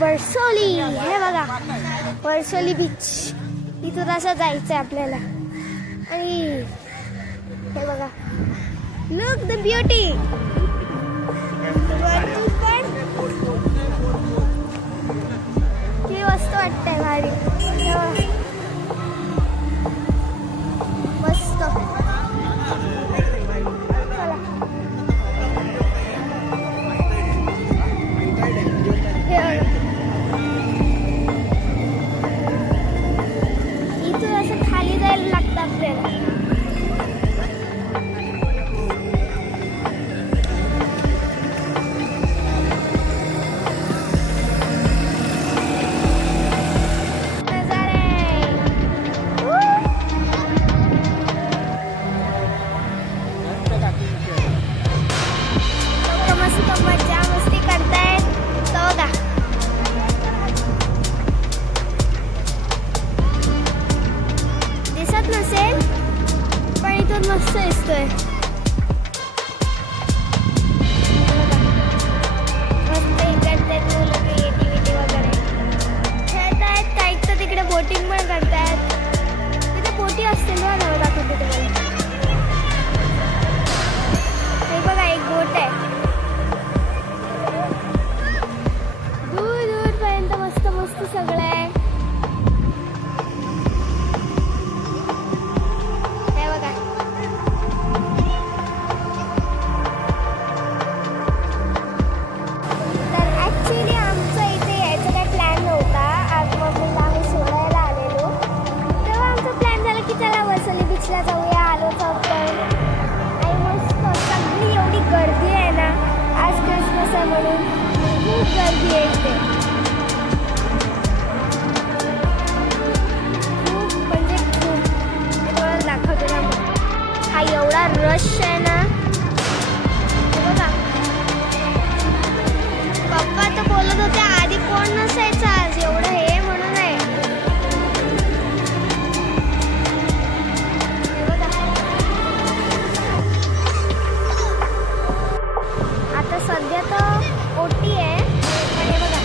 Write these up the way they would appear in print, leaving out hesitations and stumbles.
वर्सोली. हे बघा वर्सोली बीच. इथून असं जायचं आहे आपल्याला. आणि हे बघा लुक द ब्युटी. किती मस्त वाटतंय भारी. मस्त. इथून असं खाली जायला लागतं आपल्याला. मजा मस्ती करतायत तो बघा. दिसत नसेल पण इथून मस्त दिसतोय. मस्त करतायत मुलं क्रिएटिव्हिटी वगैरे खेळतायत. काही तर तिकडे बोटिंग पण करतायत. तिथे बोटी असतील ना दाखवते तुम्हाला. हे बघा एक बोट आहे. मस्त मस्त सगळं आहे. हे बघा तर ॲक्च्युली आमचं इथे यायचं काही प्लॅन नव्हता. आज मम्मीला आम्ही सोडायला आलेलो तेव्हा आमचा प्लॅन झाला की चला वर्सोली बीचला जाऊया. आलोच आपण. आणि मस्त सगळी एवढी गर्दी आहे ना. आज क्रिसमस आहे म्हणून खूप गर्दी आहे इथे. हा एवढा रश आहे ना. बघा पप्पा तर बोलत होते आधी कोण नसायचं आज एवढं हे म्हणून आहे. बघा आता सध्या तर ओटी आहे पण हे बघा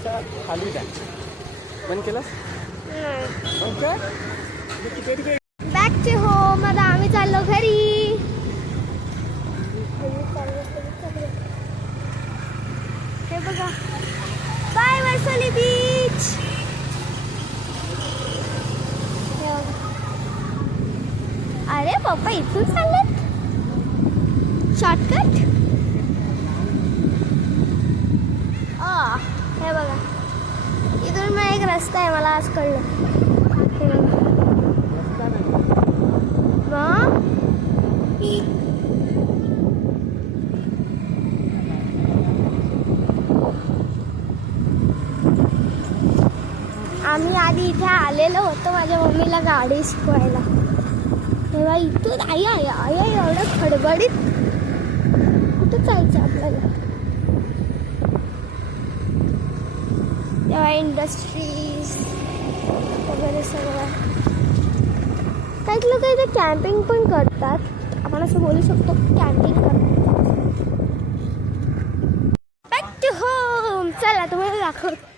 असा खाली द्या. बंद केलास? ओके. Back to home. आता आम्ही चाललो घरी. हे बघा, बाय वरसोली बीच. अरे पप्पा इथून चाललेत शॉर्टकट. हे बघा, इथून मग एक रस्ता आहे, मला आज कळलं. हे बघा. आम्ही आधी इथे आलेलो होतो माझ्या मम्मीला गाडी शिकवायला. तेव्हा इथून आई एवढं खडबडीत कुठं जायचं आपल्याला. तेव्हा इंडस्ट्रीज वगैरे सगळं. काही लोक इथे कॅम्पिंग पण करतात. आपण असं बोलू शकतो कॅम्पिंग करतात. Back to home. चला तुम्हाला दाखवतो.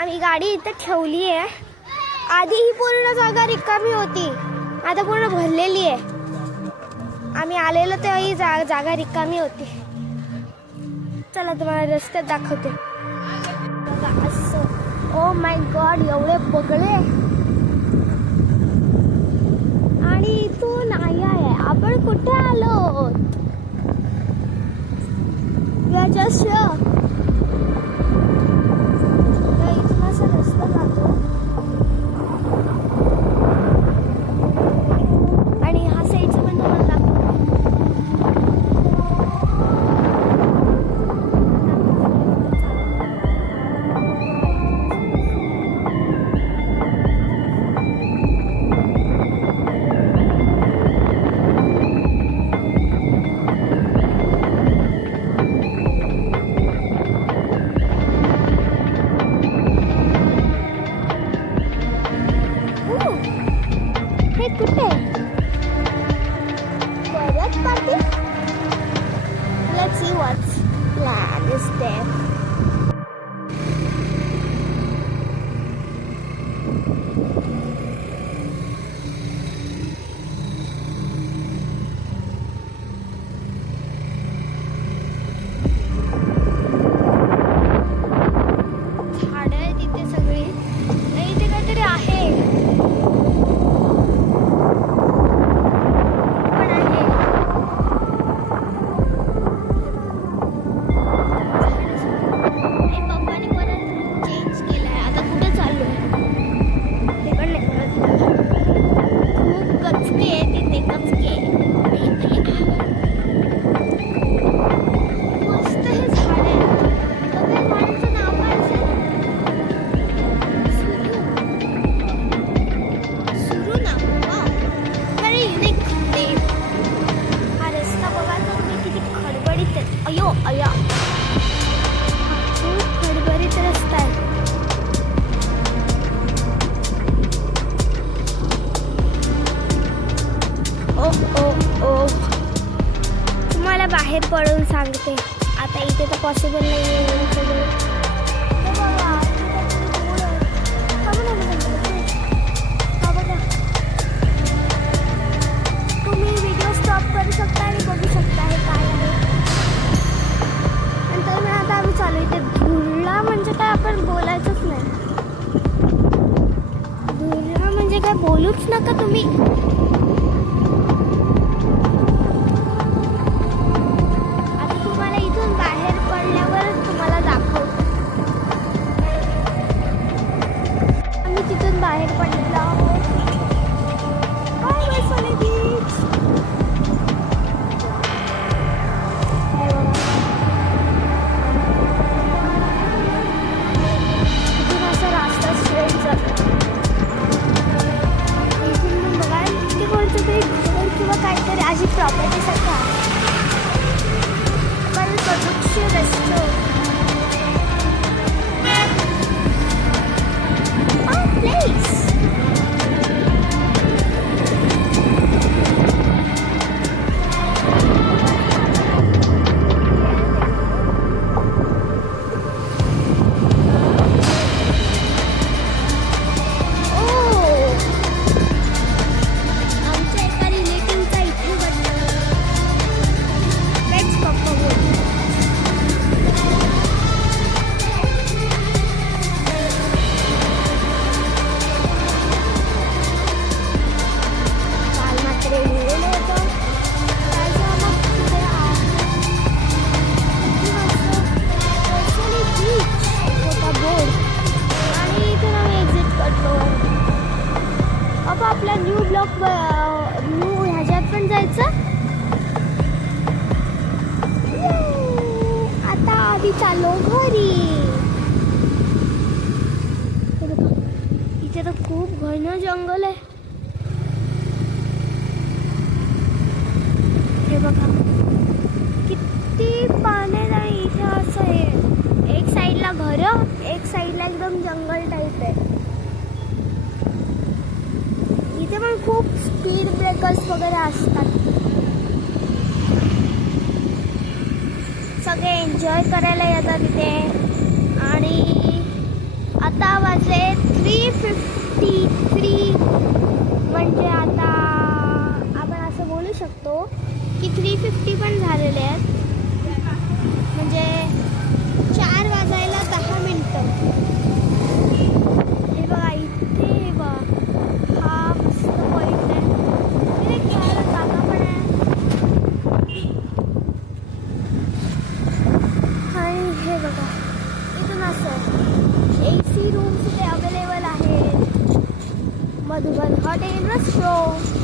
आम्ही गाडी इथे ठेवली आहे. आधी ही पूर्ण जागा रिकामी होती, आता पूर्ण भरलेली आहे. आम्ही आलेलो तेव्हा ही जागा रिकामी होती. चला तुम्हाला रस्त्यात दाखवते. असं ओ माय गॉड, एवढे बगळे. आणि इथून आहे आपण कुठे आलो. जस्ट इथून असा रस्ता जातो आणि हा साईडचं पण तुम्हाला दाखवतो. हे कुठे परत पाठी. Let's see what's plan is there. झाडं आहेत तिथे सगळी. आणि इथे काहीतरी आहे. तुम्हाला बाहेर पडून सांगते. आता इथे तर पॉसिबल नाही आहे. तुम्ही व्हिडिओ स्टॉप करू शकता आणि बघू शकता हे काय आहे. नंतर मग आता आम्ही चालू. इथे धुळला म्हणजे काय आपण बोलायचंच नाही. धुळला म्हणजे काय बोलूच नका तुम्ही. बाहेर पडला आहोत. Bye Varsoli beach. इथून असा रास्ता स्ट्रेट जातो. इथून बघा किती आपल्याला न्यू ह्याच्यात पण जायचं. आता आम्ही चाललो घरी. हे बघा, इथे तर खूप घन जंगल आहे. हे बघा किती पाण्यात आहे इथे. असं आहे, एक साईडला घर, एक साईडला एकदम जंगल टाईप आहे. इथे पण खूप स्पीड ब्रेकर्स वगैरे असतात. सगळे एन्जॉय करायला येतात इथे. आणि आता वाजले 3:53. म्हणजे आता आपण असं बोलू शकतो की 3:50 पण झालेले आहेत. म्हणजे 4 वाजायला 10 मिनिटं. हे बघा इथे, हे बघा हा मस्त पॉईंट आहे. इथे खेळायला जागा पण आहे. आणि हे बघा इथून असं AC रूम्स इथे अवेलेबल आहेत. Madhuban hotel restaurant.